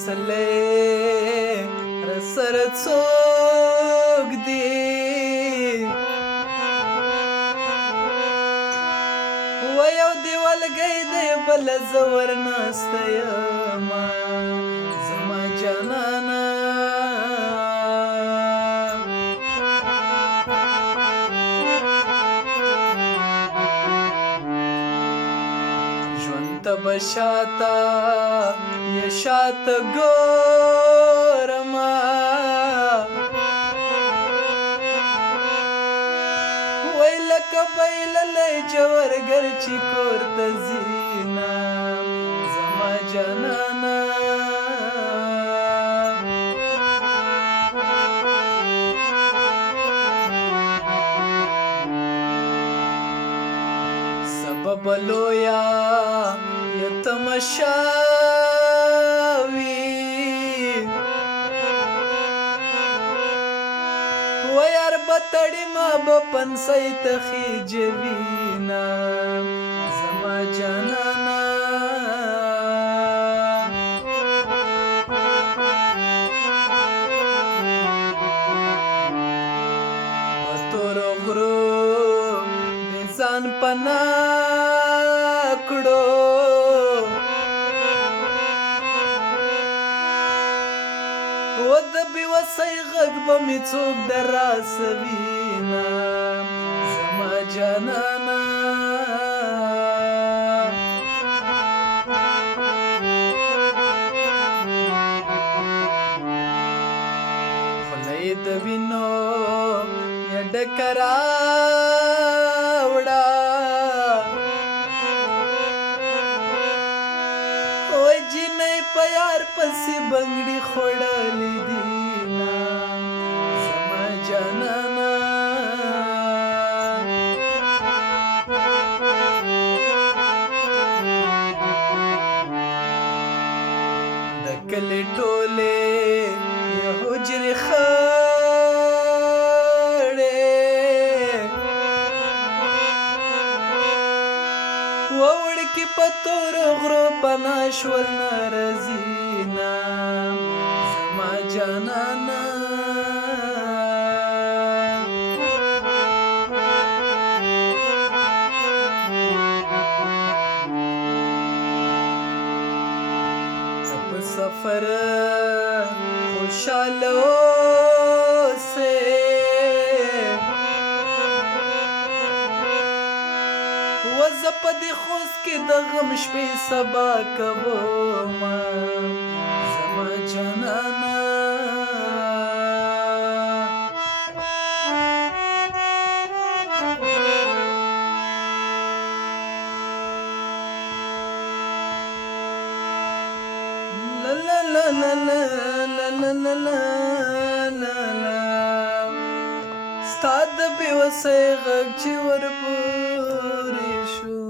فیصله رسر څوک دی و یو دیوالګی دی بل زه ورناسته یمه زما جانانه ژوند ته به شاته یا شاته ګورمه وای لکه بایللی جوارګر چې کور ته ځینه زما جانانه سبب لویا یا تماشاوي و یار بتړی ما به پنسۍ ته خیجوینا زما جانانا په تورو غرو مې ځان پناه کړو و د بېوسۍ غږ به مې څوک دراسوینه زما جانانه خوله یې د وینو یا ډکه راوړه وای جینۍ په یار پسې بنګړي خوړلې دینه زما جانانه د کلي ټولې یا حجرې خړې وړکي په تورو غرو پناه شول نارزینه زما جانانه ته په سفر خوشحاله اوسې و زه په دې خوست کې د غم شپې سبا کومه زما جانانه لا لا لا لا لا لا لا لا لا لا ستا د بېوسۍ غږ چې ورپورې شو